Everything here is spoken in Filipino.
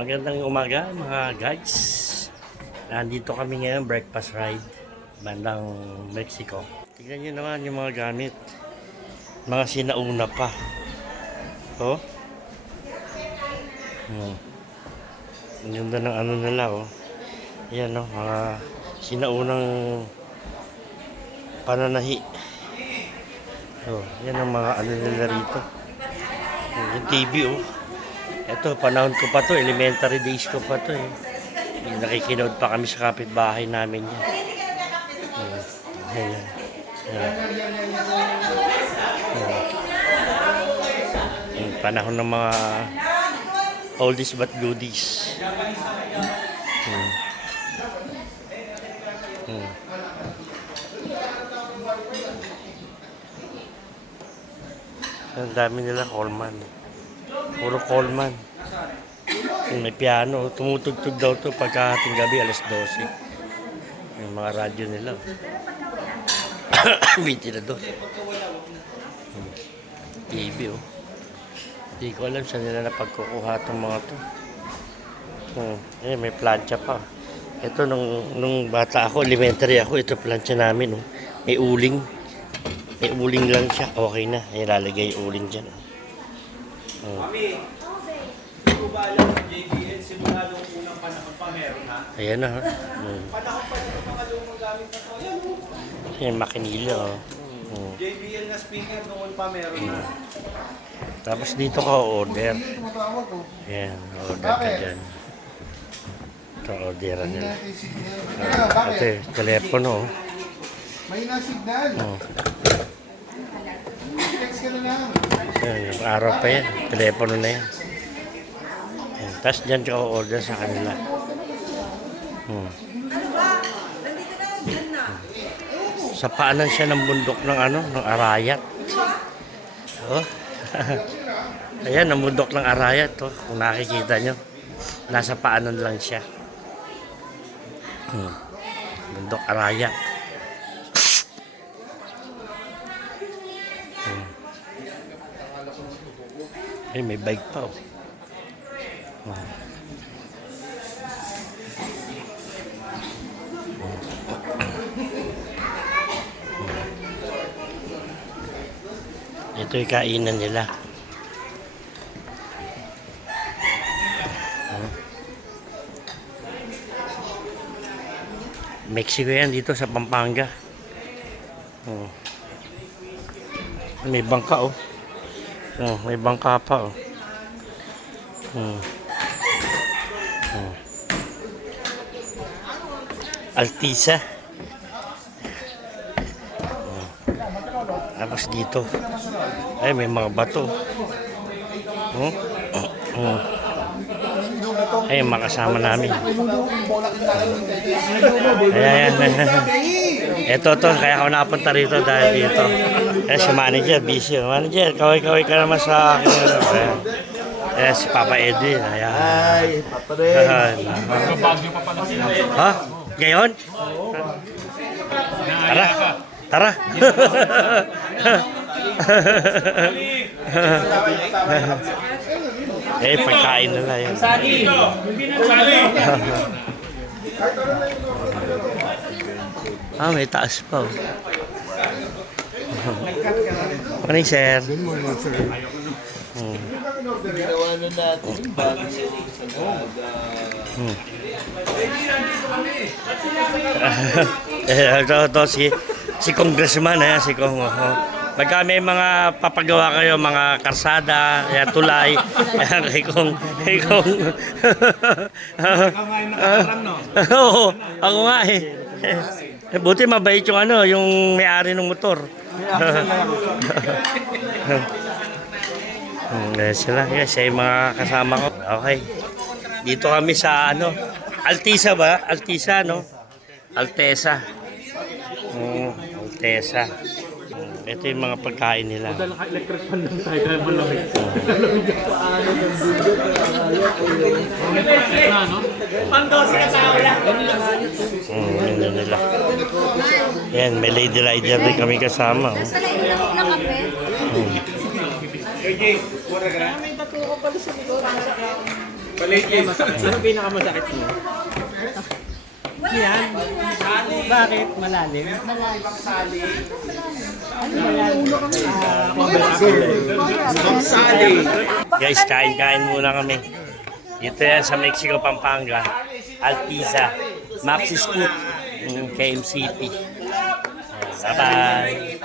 Magandang umaga mga guys. Nandito kami ngayon, breakfast ride bandang Mexico. Tignan nyo naman yung mga gamit, mga sinauna pa. Oh, ang ganda ng ano nila. Oh, yan, oh, mga sinaunang pananahi. Oh, yan ang mga ano nila rito. Yung TV. Oh, ito, panahon ko pa to, elementary days ko pa to eh. Nakikinood pa kami sa kapitbahay namin yan. Ayan. Yung panahon ng mga oldies but goodies. Ang dami nila Coleman. Puro Coleman. May piano. Tumutugtog daw to pagkahating gabi, alas 12. Yung mga radyo nila. Ventilador. TV, oh. Hindi ko alam saan nila napagkukuha itong mga to. May plancha pa. Ito, nung bata ako, elementary ako, ito plancha namin. Oh. May uling. May uling lang siya. Okay na. Ilalagay yung uling dyan. Mami, hindi ba alam ng JBL simula nung unang panahon pa meron ha? Ayan na. Panahon pa yung mga lumang gamit na to. Ayan, Ayan, makinila. JBL na speaker noon pa meron ha. Tapos dito ka order. Ayan, order ka dyan. Ito, orderan nila. Ito, telepono. May na-signal. Text ka na lang. Ayan, yung araw pa yan. Telepono na yan. Ayan, tapos dyan ka order sa kanila. Sa paanan siya ng bundok ng ng Arayat. Oh. Ayan, ang bundok ng Arayat. Oh. Kung nakikita nyo, nasa paanan lang siya. Bundok Arayat. Ay, may bike pa. Oh. Ito yung kainan nila. Mexico yan, dito sa Pampanga. May bangka, oh. May bangka pa, oh. Altisa. Tapos dito, ay may mga bato. Ay, makasama namin. Ayan. Ito, kaya ako napunta rito dahil dito. Kaya si manager, busy. Manager, kaway-kaway ka naman sa akin. Ayan, si Papa Edwin. Ayan. Ay, Papa Red. Ha? Ngayon? Tara. Pagkain nila yan. May taas pa. Morning, sir. Ginawa na natin bago sa Ito si Congressman, si Kong. Pagka may mga papagawa kayo, mga karsada, tulay, kay Kong. Oo, ako nga eh. Buti mabait yung may-ari ng motor. Sila, siya yung mga kasama ko. Okay. Dito kami sa Altisa ba? Altisa, no? Altesa. Altesa. Ito yung mga pagkain nila. Electric fan lang tayo dahil malamig. Yun nila. Yan, may lady rider din kami kasama. Paligid. Ano pinakamasakit mo? Yan. Bakit? Malalim? Ano ba yan? Guys, kain-kain muna kami. Ito yan sa Mexico, Pampanga. Altiza. Maxi Scoop. KMCP. Bye-bye.